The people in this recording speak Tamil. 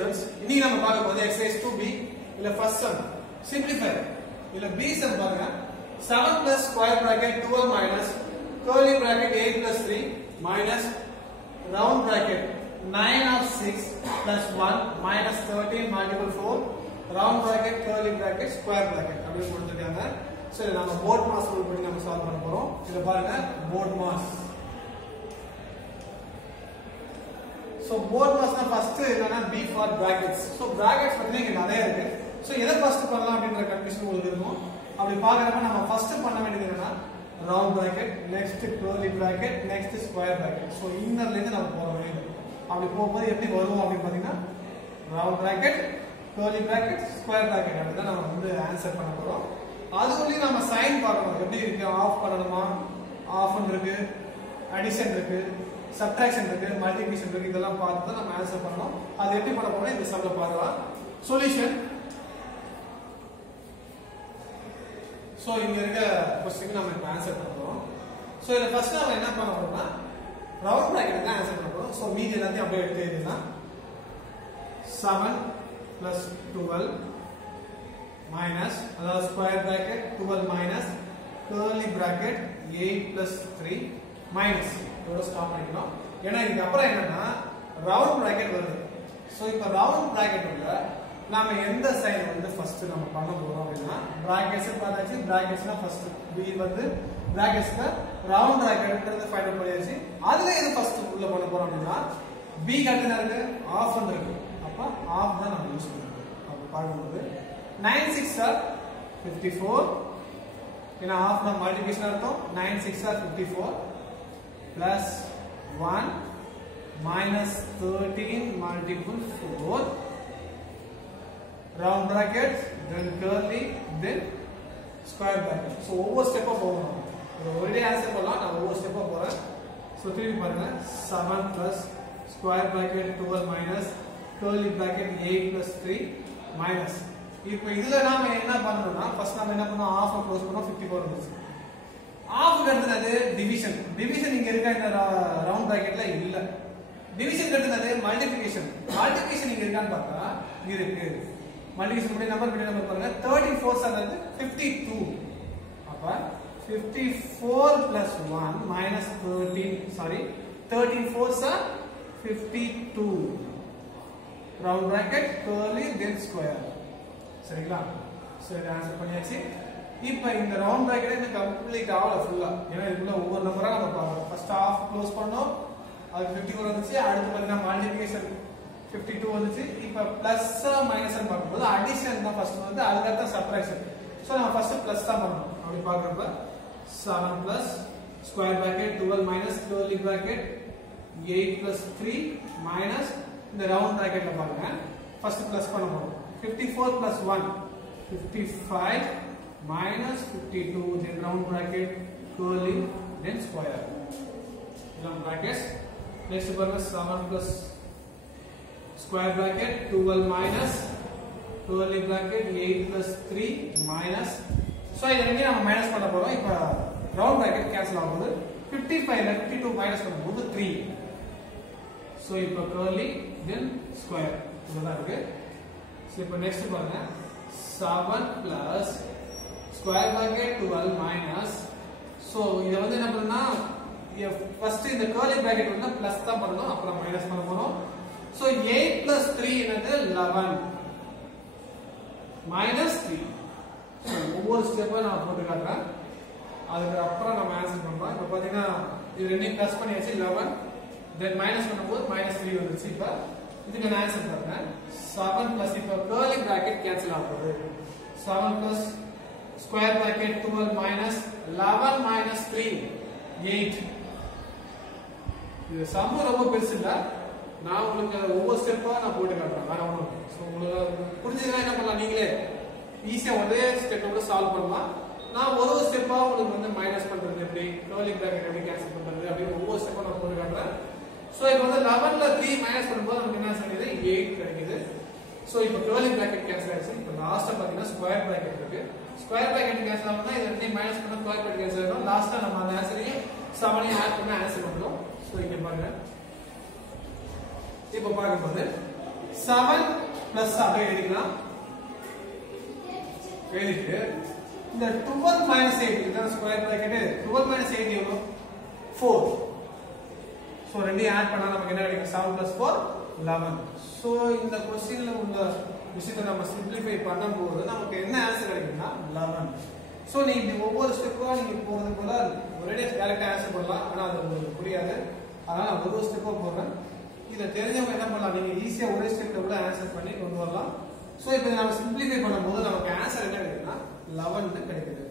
students, இன்னைக்கு நம்ம பார்க்க போறது exercise 2b இல்ல first sum simplify இல்ல b sum பாருங்க 7 plus square bracket 12 minus curly bracket 8 plus 3 minus round bracket 9 of 6 plus 1 minus 13 multiple 4 round bracket curly bracket square bracket அப்படி கொடுத்திருக்காங்க. சரி நம்ம போர்ட் மாஸ் ரூல் படி நம்ம சால்வ் பண்ண போறோம். இத பாருங்க board mass. So board mass na first என்னன்னா b for brackets. So brackets வந்து இங்க நிறைய இருக்கு. So எதை ஃபர்ஸ்ட் பண்ணலாம் அப்படிங்கற கன்ஃபியூஷன் உங்களுக்கு இருக்கும். அப்படி பார்க்கறப்ப நம்ம ஃபர்ஸ்ட் பண்ண வேண்டியது என்னன்னா round bracket, next curly bracket, next square bracket. So இன்னர்ல இருந்து நம்ம போற வேண்டியது. அப்படி போகும்போது எப்படி வரும் அப்படி பாத்தீங்கன்னா round bracket, curly bracket, square bracket அப்படி தான் நம்ம வந்து ஆன்சர் பண்ண போறோம். அதுக்குள்ளே நம்ம சைன் பார்க்கணும். எப்படி இருக்கு ஆஃப் பண்ணணுமா? ஆஃப் இருக்கு, அடிஷன் இருக்கு, subtraction இருக்கு, multiplication இருக்கு, இதெல்லாம் பார்த்து நம்ம ஆன்சர் பண்ணோம். அது எப்படி பண்ண போறோம் இந்த சம்ல பார்க்கலாம். சொல்யூஷன். சோ இங்க இருக்க क्वेश्चनக்கு நம்ம இப்ப ஆன்சர் பண்ண போறோம். சோ இத ஃபர்ஸ்ட் நாம என்ன பண்ண போறோம்னா ரவுண்ட் பிராக்கெட் தான் ஆன்சர் பண்ண போறோம். சோ மீதி எல்லாத்தையும் அப்படியே எடுத்து எழுதலாம். 7 plus 12 minus அதாவது square bracket 12 minus curly bracket 8 plus 3 minus இதோட ஸ்டாப் பண்ணிக்கலாம். ஏன்னா இதுக்கு அப்புறம் என்னன்னா ரவுண்ட் பிராக்கெட் வருது. சோ இப்போ ரவுண்ட் பிராக்கெட் உள்ள நாம எந்த சைன் வந்து ஃபர்ஸ்ட் நம்ம பண்ண போறோம் அப்படின்னா பிராக்கெட்ஸ் பார்த்தாச்சு. பிராக்கெட்ஸ்னா ஃபர்ஸ்ட் b வந்து பிராக்கெட்ஸ்ல ரவுண்ட் பிராக்கெட்ன்றது ஃபைண்ட் அவுட் பண்ணியாச்சு. அதுல எது ஃபர்ஸ்ட் உள்ள பண்ண போறோம் அப்படின்னா b கட்டனா இருக்கு, ஆஃப் இருக்கு. அப்ப ஆஃப் தான் நம்ம யூஸ் பண்ணுவோம். அப்ப பாக்கும்போது 9 6 are 54. ஏன்னா ஆஃப் னா மல்டிப்ளிகேஷன் அர்த்தம். 9 6 are 54 plus 1 minus 13 multiple 4 round bracket then curly then square bracket. So ஒவ்வொரு ஸ்டெப்பா போகணும். ஒரே ஆன்சர் பண்ணலாம். நான் ஒவ்வொரு ஸ்டெப்பா போறேன். சோ திருப்பி பாருங்க 7 plus square bracket 12 minus curly bracket 8 plus 3 minus. இப்போ இதுல நாம என்ன பண்ணனும்னா ஃபர்ஸ்ட் நாம என்ன பண்ணோம் ஆஃப் க்ளோஸ் பண்ணோம் 54 வந்துச்சு. Of கட்டனது division. டிவிஷன் இங்க இருக்க இந்த ரவுண்ட் பிராக்கெட்ல இல்ல. Division கட்டனது multiplication. மல்டிப்ளிகேஷன் இங்க இருக்கான்னு பார்த்தா இருக்கு. மல்டிப்ளிகேஷன் படி நம்பர் பாருங்க 13 4s ஆனது 52. அப்ப 54 plus 1 minus 13 4s are 52. round bracket curly then square. சரிங்களா? சோ இத ஆன்சர் பண்ணியாச்சு. இப்போ இந்த ரவுண்ட் பிராக்கெட் இது கம்ப்ளீட் ஆகல ஃபுல்லா. ஏன்னா இதுக்குள்ள ஒவ்வொரு நம்பரா நம்ம பார்க்கணும். ஃபர்ஸ்ட் ஆஃப் க்ளோஸ் பண்ணோம். அது 54 வந்துச்சு. அடுத்து பாத்தீங்கன்னா மல்டிப்ளிகேஷன் 52 வந்துச்சு. இப்போ பிளஸ் மைனஸ் னு பார்க்கும்போது அடிஷன் தான் ஃபர்ஸ்ட் வந்து, அதுக்கு அடுத்து சப்ட்ராக்ஷன். சோ நம்ம ஃபர்ஸ்ட் பிளஸ் தான் பண்ணனும். அப்படி பார்க்கறப்ப 7 plus square bracket 12 minus curly bracket 8 plus 3 minus இந்த ரவுண்ட் பிராக்கெட்ல பாருங்க ஃபர்ஸ்ட் பிளஸ் பண்ண போறோம். 54 plus 1 55 minus 52 then round bracket curly then square. Round brackets. Next பாருங்க 7 plus square bracket 12 minus curly bracket 8 plus 3 minus. So இத ரெண்டையும் நம்ம மைனஸ் பண்ண போறோம். இப்போ round bracket கேன்சல் ஆகுது. 55 ல 52 மைனஸ் பண்ணும்போது 3. So இப்போ curly then square இதுதான் இருக்கு. So இப்போ நெக்ஸ்ட் பாருங்க 7 plus square bracket 12 minus. So இத வந்து என்ன பண்ணனும்னா ஃபர்ஸ்ட் இந்த curly bracket உள்ள பிளஸ் தான் பண்ணனும், அப்புறம் மைனஸ் பண்ண போறோம். So 8 plus 3 என்னது 11 minus 3. So ஒவ்வொரு ஸ்டெப்பா நான் போட்டு காட்டுறேன். அதுக்கு அப்புறம் நம்ம ஆன்சர் பண்ணலாம். இப்போ பாத்தீங்கன்னா இது ரெண்டையும் பிளஸ் பண்ணியாச்சு 11 then மைனஸ் பண்ணும்போது -3 வந்துச்சு. இப்போ இதுக்கு நான் ஆன்சர் பண்றேன் 7 plus இப்போ curly bracket கேன்சல் ஆகுது. 7 plus square bracket 12 minus 11 minus 3 8. இது சம் ரொம்ப பெருசு இல்ல. நான் உங்களுக்கு ஒவ்வொரு ஸ்டெப்பா நான் போட்டு காட்டுறேன். வேற ஒண்ணும் இல்ல. சோ உங்களுக்கு புரிஞ்சதுனா என்ன பண்ணலாம், நீங்களே ஈஸியா ஒரே ஸ்டெப்போட சால்வ் பண்ணலாம். நான் ஒரு ஸ்டெப்பா உங்களுக்கு வந்து மைனஸ் பண்றது எப்படி, curly bracket எப்படி கேன்சல் பண்றது அப்படி ஒவ்வொரு ஸ்டெப்பா நான் போட்டு காட்டுறேன். சோ இப்போ வந்து 11 ல 3 மைனஸ் பண்ணும்போது நமக்கு என்ன கிடைக்குது 8 கிடைக்குது. சோ இப்போ curly bracket கேன்சல் ஆயிடுச்சு. இப்போ லாஸ்டா பாத்தீங்கன்னா ஸ்கொயர் bracket இருக்கு. ஸ்கொயர் bracket கேன்சல் ஆகும்னா இது ரெண்டையும் மைனஸ் பண்ணா ஸ்கொயர் bracket கேன்சல் ஆகும். லாஸ்டா நம்ம அந்த ஆன்சரையும் 7 ஆட் பண்ணி ஆன்சர் பண்ணுவோம். சோ இங்க பாருங்க இப்போ பாக்கும்போது 7 plus அப்படியே எழுதிக்கலாம். எழுதிட்டு இந்த 12 minus 8 இதுதான் ஸ்கொயர் பிராக்கெட். 12 minus 8 எவ்வளவு? 4. சோ ரெண்டையும் ஆட் பண்ணா நமக்கு என்ன கிடைக்கும்? 7 plus 4 11. சோ இந்த क्वेश्चनல உள்ள விஷயத்தை நம்ம சிம்பிளிஃபை பண்ணும்போது நமக்கு என்ன ஆன்சர் கிடைக்கும்னா 11. சோ நீங்க ஒவ்வொரு ஸ்டெப்பா நீங்க போறது போல ஒரே டைரக்டா ஆன்சர் பண்ணலாம். ஆனா அது உங்களுக்கு புரியாது. அதனால நான் ஒரு ஸ்டெப்பா போறேன். இத தெரிஞ்சவங்க என்ன பண்ணலாம்? நீங்க ஈஸியா ஒரே ஸ்டெப்ல கூட ஆன்சர் பண்ணி கொண்டு வரலாம். சோ இப்போ நம்ம சிம்பிளிஃபை பண்ணும்போது நமக்கு ஆன்சர் என்ன கிடைக்கும்னா 11 கிடைக்குது.